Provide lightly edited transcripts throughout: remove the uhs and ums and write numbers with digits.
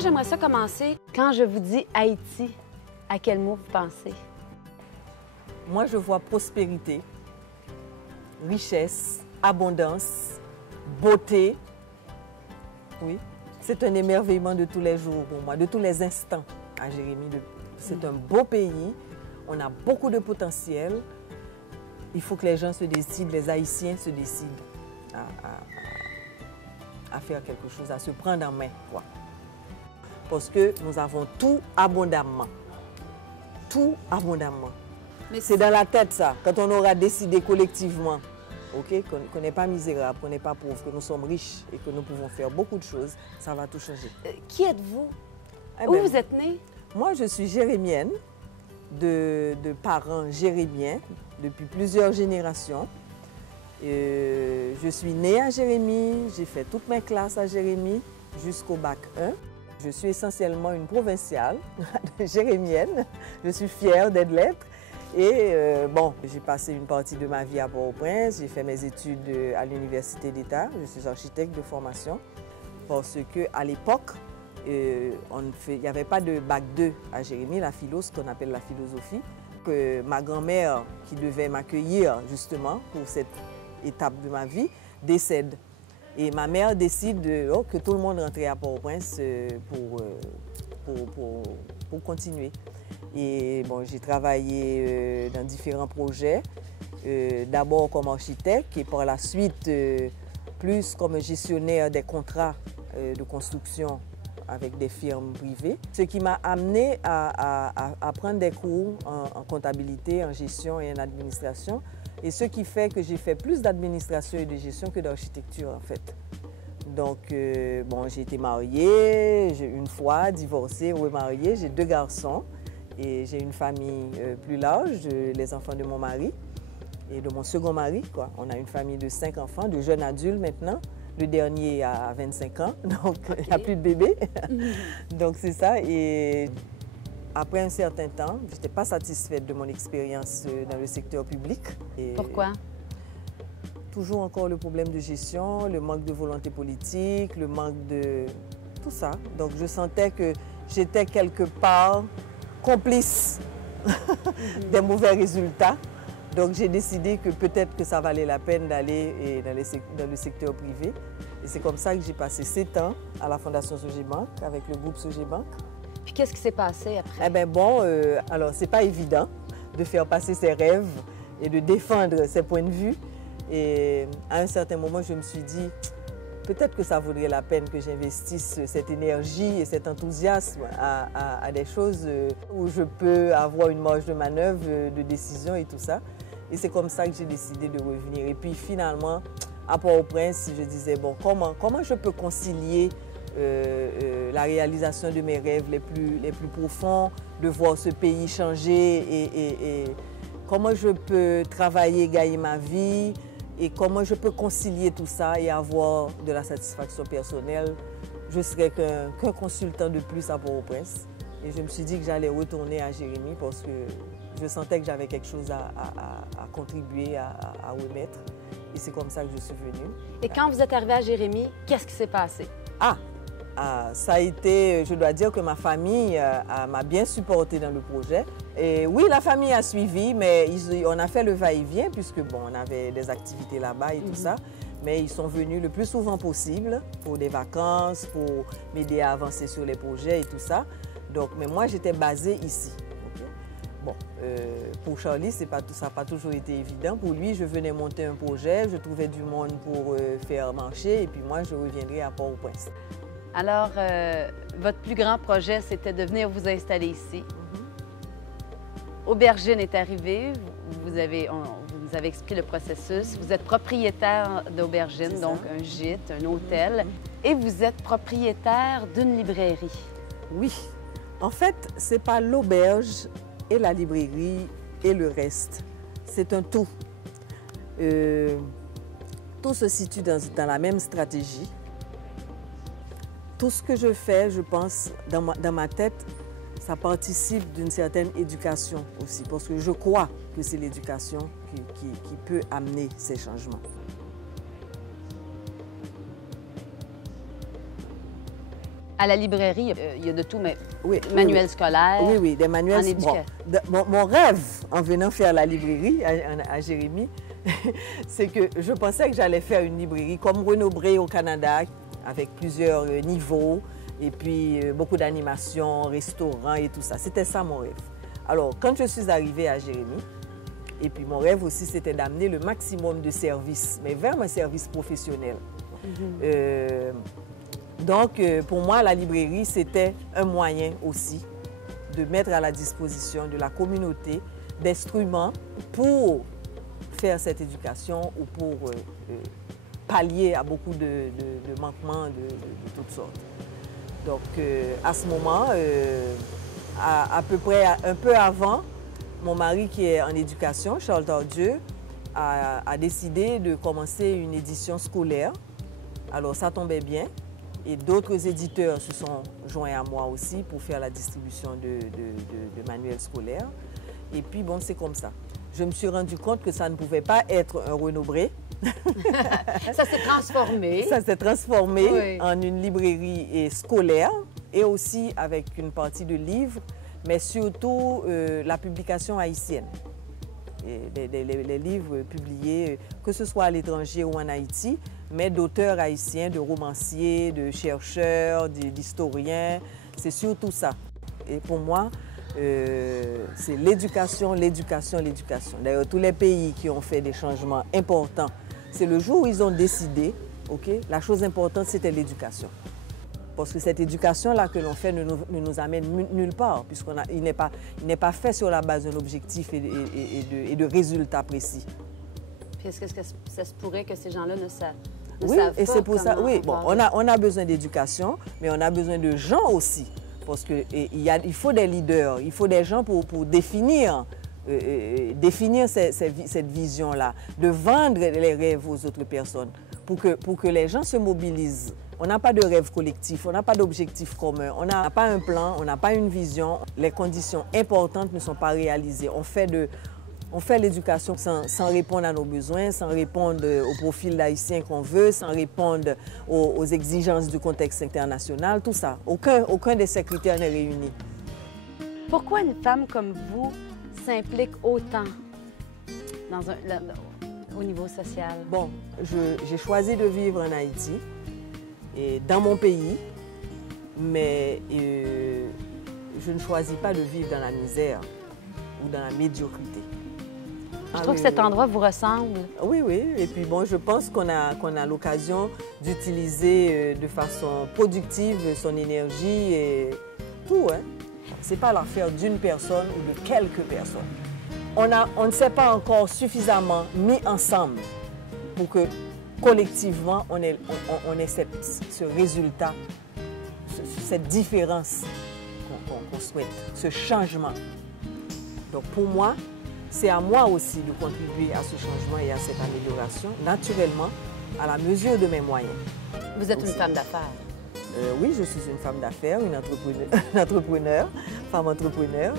Moi, j'aimerais ça commencer. Quand je vous dis Haïti, à quel mot vous pensez? Moi, je vois prospérité, richesse, abondance, beauté. Oui, c'est un émerveillement de tous les jours pour moi, de tous les instants à Jérémie. C'est un beau pays, on a beaucoup de potentiel. Il faut que les gens se décident, les Haïtiens se décident à faire quelque chose, à se prendre en main, quoi. Parce que nous avons tout abondamment. Tout abondamment. C'est dans la tête, ça. Quand on aura décidé collectivement, okay, qu'on n'est pas misérable, qu'on n'est pas pauvre, que nous sommes riches et que nous pouvons faire beaucoup de choses, ça va tout changer. Qui êtes-vous? Eh Où ben, vous êtes née? Moi, je suis jérémienne, de parents jérémiens depuis plusieurs générations. Je suis née à Jérémie, j'ai fait toutes mes classes à Jérémie jusqu'au bac 1. Je suis essentiellement une provinciale jérémienne. Je suis fière d'être l'être. Et bon, j'ai passé une partie de ma vie à Port-au-Prince. J'ai fait mes études à l'Université d'État. Je suis architecte de formation. Parce qu'à l'époque, il n'y avait pas de bac 2 à Jérémie, la philo, ce qu'on appelle la philosophie. Que ma grand-mère, qui devait m'accueillir justement pour cette étape de ma vie, décède. Et ma mère décide que tout le monde rentrait à Port-au-Prince pour continuer. Et bon, j'ai travaillé dans différents projets, d'abord comme architecte et par la suite plus comme gestionnaire des contrats de construction avec des firmes privées. Ce qui m'a amené à prendre des cours en comptabilité, en gestion et en administration. Et ce qui fait que j'ai fait plus d'administration et de gestion que d'architecture en fait. Donc, bon, j'ai été mariée une fois, divorcée, remariée. J'ai 2 garçons et j'ai une famille plus large, les enfants de mon mari et de mon second mari, quoi. On a une famille de 5 enfants, de jeunes adultes maintenant. Le dernier a 25 ans, donc il n'y a plus de bébé. Donc, c'est ça. Et après un certain temps, je n'étais pas satisfaite de mon expérience dans le secteur public. Et Pourquoi? toujours encore le problème de gestion, le manque de volonté politique, le manque de tout ça. Donc je sentais que j'étais quelque part complice des mauvais résultats. Donc j'ai décidé que peut-être que ça valait la peine d'aller dans le secteur privé. Et c'est comme ça que j'ai passé 7 ans à la Fondation Sogebank, avec le groupe Sogebank. Puis qu'est-ce qui s'est passé après? Eh bien bon, alors c'est pas évident de faire passer ses rêves et de défendre ses points de vue. Et à un certain moment, je me suis dit, peut-être que ça vaudrait la peine que j'investisse cette énergie et cet enthousiasme à des choses où je peux avoir une marge de manœuvre, de décision et tout ça. Et c'est comme ça que j'ai décidé de revenir. Et puis finalement, à Port-au-Prince, je disais, bon, comment je peux concilier la réalisation de mes rêves les plus profonds, de voir ce pays changer et comment je peux travailler, gagner ma vie et comment je peux concilier tout ça et avoir de la satisfaction personnelle. Je ne serais qu'un consultant de plus à Port-au-Prince. Et je me suis dit que j'allais retourner à Jérémie parce que je sentais que j'avais quelque chose à contribuer, à remettre. Et c'est comme ça que je suis venue. Et quand vous êtes arrivé à Jérémie, qu'est-ce qui s'est passé? Ça a été, je dois dire que ma famille m'a bien supporté dans le projet. Et oui, la famille a suivi, mais on a fait le va-et-vient puisque bon, on avait des activités là-bas et tout ça. Mais ils sont venus le plus souvent possible pour des vacances, pour m'aider à avancer sur les projets et tout ça. Donc, mais moi, j'étais basée ici. Okay? Bon, pour Charlie, ça n'a pas toujours été évident. Pour lui, je venais monter un projet, je trouvais du monde pour faire marcher et puis moi, je reviendrai à Port-au-Prince. Alors, votre plus grand projet, c'était de venir vous installer ici. Aubergine est arrivée, vous nous avez expliqué le processus. Vous êtes propriétaire d'Aubergine, donc un gîte, un hôtel, et vous êtes propriétaire d'une librairie. Oui, en fait, ce n'est pas l'auberge et la librairie et le reste. C'est un tout. Tout se situe dans la même stratégie. Tout ce que je fais, je pense, dans ma tête, ça participe d'une certaine éducation aussi, parce que je crois que c'est l'éducation qui peut amener ces changements. À la librairie, il y a de tout, mais Oui, manuels scolaires. Oui, oui, des manuels. En éducation. Mon rêve en venant faire la librairie à Jérémie, c'est que je pensais que j'allais faire une librairie comme Renaud-Bré au Canada, avec plusieurs niveaux, et puis beaucoup d'animations, restaurants et tout ça. C'était ça mon rêve. Alors, quand je suis arrivée à Jérémie, et puis mon rêve aussi, c'était d'amener le maximum de services, mais vers un service professionnel. Donc, pour moi, la librairie, c'était un moyen aussi de mettre à la disposition de la communauté d'instruments pour faire cette éducation ou pour pallier à beaucoup de manquements de toutes sortes. Donc, à ce moment, à peu près un peu avant, mon mari qui est en éducation, Charles Tardieu, a décidé de commencer une édition scolaire. Alors, ça tombait bien. Et d'autres éditeurs se sont joints à moi aussi pour faire la distribution de manuels scolaires. Et puis, bon, c'est comme ça. Je me suis rendu compte que ça ne pouvait pas être un Renaud-Bré. Ça s'est transformé. Ça s'est transformé oui. en une librairie scolaire et aussi avec une partie de livres, mais surtout la publication haïtienne. Les livres publiés, que ce soit à l'étranger ou en Haïti, mais d'auteurs haïtiens, de romanciers, de chercheurs, d'historiens, c'est surtout ça. Et pour moi, c'est l'éducation, l'éducation, l'éducation. D'ailleurs, tous les pays qui ont fait des changements importants, c'est le jour où ils ont décidé, ok, la chose importante, c'était l'éducation. Parce que cette éducation-là que l'on fait ne nous amène nulle part, puisqu'il n'est pas fait sur la base d'un objectif et de résultats précis. Puis est-ce que ça se pourrait que ces gens-là ne savent oui, pas? Et c'est pour ça, oui, bon, on a besoin d'éducation, mais on a besoin de gens aussi. Parce qu'il faut des leaders, il faut des gens pour définir cette vision-là, de vendre les rêves aux autres personnes, pour que les gens se mobilisent. On n'a pas de rêve collectif, on n'a pas d'objectif commun, on n'a pas un plan, on n'a pas une vision. Les conditions importantes ne sont pas réalisées. On fait l'éducation sans répondre à nos besoins, sans répondre au profil haïtien qu'on veut, sans répondre aux exigences du contexte international, tout ça. Aucun de ces critères n'est réuni. Pourquoi une femme comme vous s'implique autant au niveau social? Bon, j'ai choisi de vivre en Haïti, et dans mon pays, mais je ne choisis pas de vivre dans la misère ou dans la médiocrité. Je trouve que cet endroit vous ressemble. Oui, oui. Et puis bon, je pense qu'on a l'occasion d'utiliser de façon productive son énergie et tout. Hein? Ce n'est pas l'affaire d'une personne ou de quelques personnes. On ne s'est pas encore suffisamment mis ensemble pour que collectivement on ait ce résultat, cette différence qu'on souhaite, ce changement. Donc pour moi, c'est à moi aussi de contribuer à ce changement et à cette amélioration, naturellement, à la mesure de mes moyens. Vous êtes une femme d'affaires? Oui, je suis une femme d'affaires, une entrepreneur, femme entrepreneur.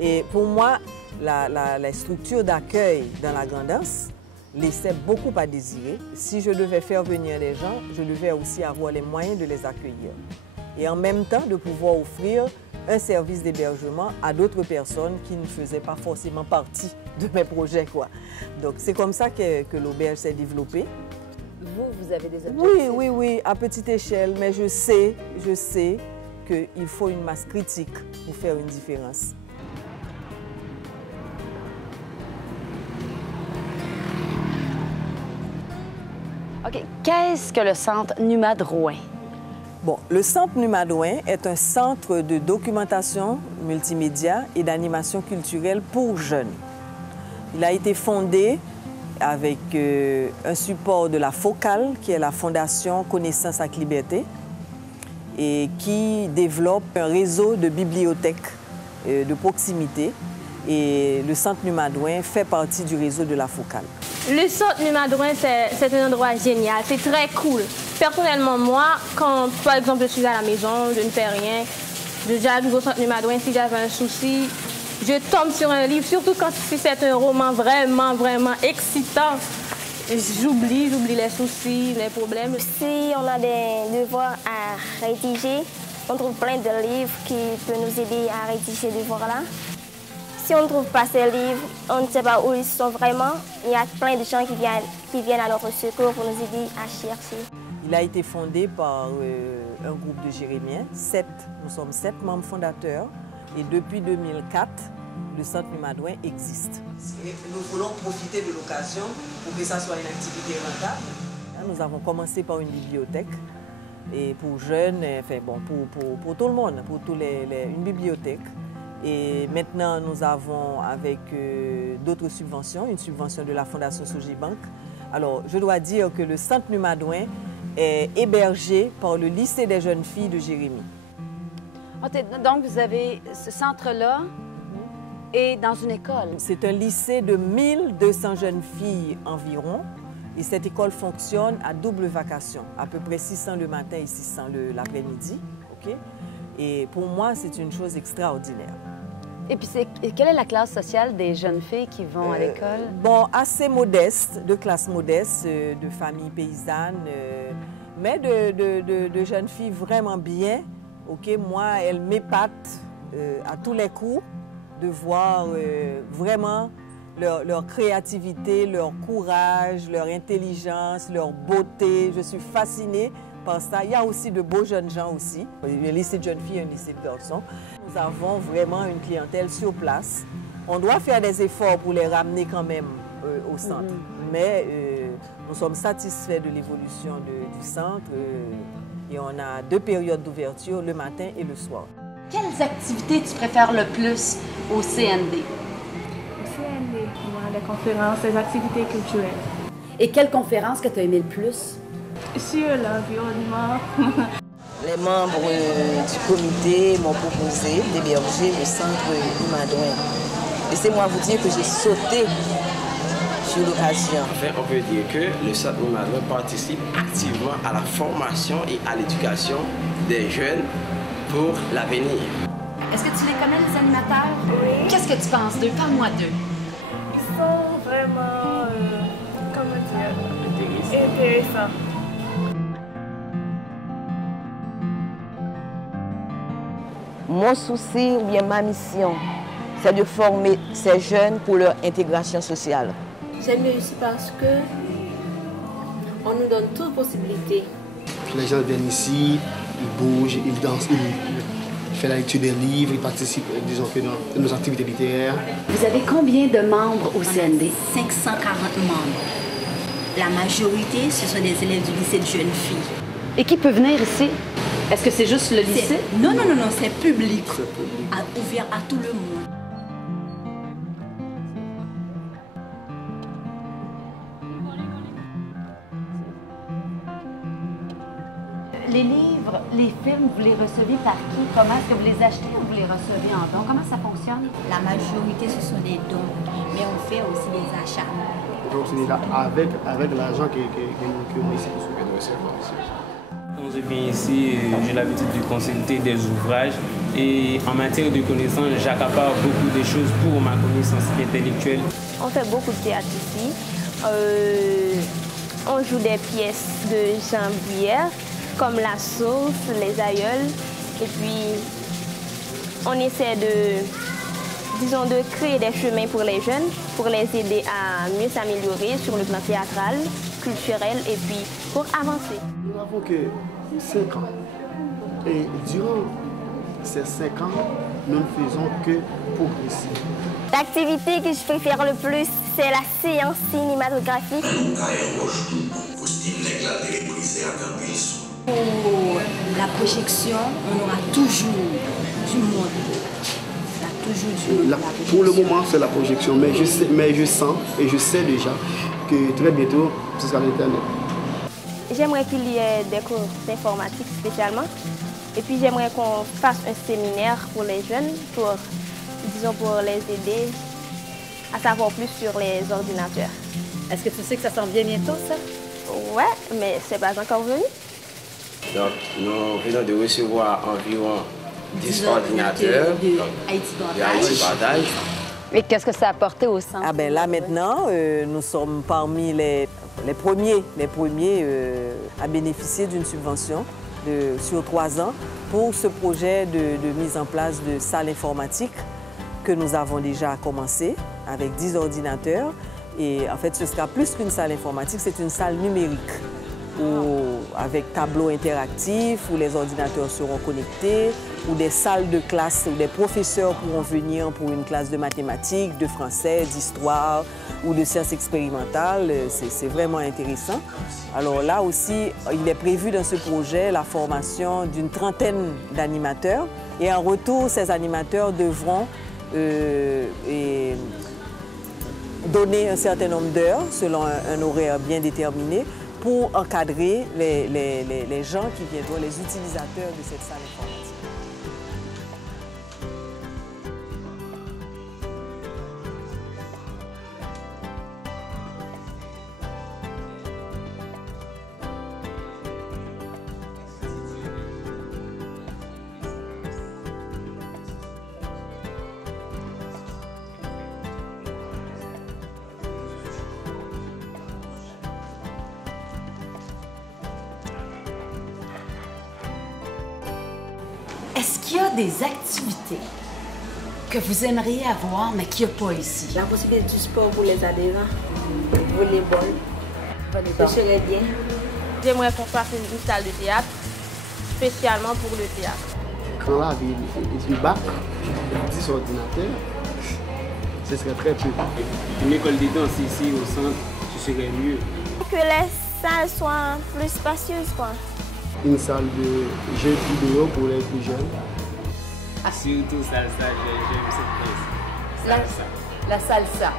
Et pour moi, la structure d'accueil dans la Grand'Anse laissait beaucoup à désirer. Si je devais faire venir les gens, je devais aussi avoir les moyens de les accueillir. Et en même temps, de pouvoir offrir un service d'hébergement à d'autres personnes qui ne faisaient pas forcément partie de mes projets, quoi. Donc, c'est comme ça que l'auberge s'est développée. Vous avez des objectifs? Oui, à petite échelle, mais je sais qu'il faut une masse critique pour faire une différence. OK. Qu'est-ce que le centre Numa Drouin? Bon, le centre Numa Drouin est un centre de documentation multimédia et d'animation culturelle pour jeunes. Il a été fondé avec un support de la FOCAL, qui est la Fondation Connaissance avec Liberté, et qui développe un réseau de bibliothèques de proximité. Et le centre Numa Drouin fait partie du réseau de la FOCAL. Le centre Numa Drouin, c'est un endroit génial, c'est très cool. Personnellement, moi, quand par exemple je suis à la maison, je ne fais rien, j'arrive au centre Numa Drouin, si j'avais un souci, je tombe sur un livre, surtout quand c'est un roman vraiment excitant. J'oublie les soucis, les problèmes. Si on a des devoirs à rédiger, On trouve plein de livres qui peuvent nous aider à rédiger ces devoirs-là. Si on ne trouve pas ces livres, on ne sait pas où ils sont vraiment. Il y a plein de gens qui viennent à notre secours pour nous aider à chercher. Il a été fondé par un groupe de Jérémiens. Nous sommes 7 membres fondateurs. Et depuis 2004, le Centre Numadouin existe. Et nous voulons profiter de l'occasion pour que ça soit une activité rentable. Nous avons commencé par une bibliothèque. Et pour jeunes, enfin bon, pour tout le monde, pour une bibliothèque. Et maintenant, nous avons avec d'autres subventions, une subvention de la Fondation Sojibank. Alors, je dois dire que le Centre Numadouin est hébergé par le lycée des jeunes filles de Jérémie. Donc, vous avez ce centre-là et dans une école. C'est un lycée de 1200 jeunes filles environ. Et cette école fonctionne à double vacation, à peu près 600 le matin et 600 l'après-midi. Okay? Et pour moi, c'est une chose extraordinaire. Et puis, quelle est la classe sociale des jeunes filles qui vont à l'école? Bon, assez modeste, de classe modeste, de familles paysannes, mais de jeunes filles vraiment bien. Okay? Moi, elles m'épatent à tous les coups de voir vraiment leur créativité, leur courage, leur intelligence, leur beauté. Je suis fascinée par ça. Il y a aussi de beaux jeunes gens aussi. Un lycée de jeunes filles et un lycée de garçons. Nous avons vraiment une clientèle sur place. On doit faire des efforts pour les ramener quand même au centre. Mais nous sommes satisfaits de l'évolution du centre. Et on a 2 périodes d'ouverture, le matin et le soir. Quelles activités tu préfères le plus au CND? Les conférences, les activités culturelles. Et quelle conférence que tu as aimé le plus? Sur l'environnement. Les membres du comité m'ont proposé d'héberger le centre Numadouin. Laissez-moi vous dire que j'ai sauté sur l'occasion. Enfin, on peut dire que le centre Numadouin participe activement à la formation et à l'éducation des jeunes pour l'avenir. Est-ce que tu les connais, les animateurs? Oui. Qu'est-ce que tu penses d'eux? Parle-moi d'eux. Ils sont vraiment, comment dire, intéressants. Mon souci ou bien ma mission, c'est de former ces jeunes pour leur intégration sociale. J'aime mieux ici parce que on nous donne toutes possibilités. Les gens viennent ici, ils bougent, ils dansent, ils font la lecture des livres, ils participent, disons, dans nos activités littéraires. Vous avez combien de membres au CND? 540 membres. La majorité, ce sont des élèves du lycée de jeunes filles. Et qui peut venir ici? Est-ce que c'est juste le lycée? Non, c'est public, ouvert à tout le monde. Les livres, les films, vous les recevez par qui? Comment est-ce que vous les achetez ou vous les recevez en don? Comment ça fonctionne? La majorité, ce sont des dons, mais on fait aussi des achats. Donc c'est avec l'argent que nous ici. Quand je viens ici, j'ai l'habitude de consulter des ouvrages et en matière de connaissances, j'accapare beaucoup de choses pour ma connaissance intellectuelle. On fait beaucoup de théâtre ici. On joue des pièces de Jean Bruyère, comme La Sauce, Les Aïeuls. Et puis, on essaie de créer des chemins pour les jeunes, pour les aider à mieux s'améliorer sur le plan théâtral, culturel et puis pour avancer. Nous n'avons que 5 ans. Et durant ces 5 ans, nous ne faisons que progresser. L'activité que je préfère le plus, c'est la séance cinématographique. Pour la projection, on aura toujours du monde. Pour le moment, c'est la projection, mais je sens et je sais déjà que très bientôt, ce sera l'Internet. J'aimerais qu'il y ait des cours d'informatique spécialement. Et puis j'aimerais qu'on fasse un séminaire pour les jeunes, pour les aider à savoir plus sur les ordinateurs. Est-ce que tu sais que ça s'en vient bientôt, ça? Ouais, mais c'est pas encore venu. Donc, nous venons de recevoir environ 10 ordinateurs de Haïti Partage. Et qu'est-ce que ça a apporté au centre? Ah ben là maintenant, nous sommes parmi les premiers à bénéficier d'une subvention sur 3 ans pour ce projet de mise en place de salles informatiques que nous avons déjà commencé avec 10 ordinateurs. Et en fait, ce sera plus qu'une salle informatique, c'est une salle numérique avec tableau interactif où les ordinateurs seront connectés, où des salles de classe où des professeurs pourront venir pour une classe de mathématiques, de français, d'histoire ou de sciences expérimentales. C'est vraiment intéressant. Alors là aussi, il est prévu dans ce projet la formation d'une trentaine d'animateurs. Et en retour, ces animateurs devront donner un certain nombre d'heures selon un horaire bien déterminé pour encadrer les gens qui viendront, les utilisateurs de cette salle informatique. Est-ce qu'il y a des activités que vous aimeriez avoir, mais qu'il n'y a pas ici? La possibilité du sport pour les adhérents, volleyball, ce serait bien. J'aimerais qu'on fasse une salle de théâtre, spécialement pour le théâtre. Quand la ville est du bac, 10 ordinateurs, ce serait très peu. Une école de danse ici au centre, ce serait mieux. Que les salles soient plus spacieuses, quoi. Une salle de jeux vidéo pour les plus jeunes. Surtout salsa, j'aime cette place. La salsa.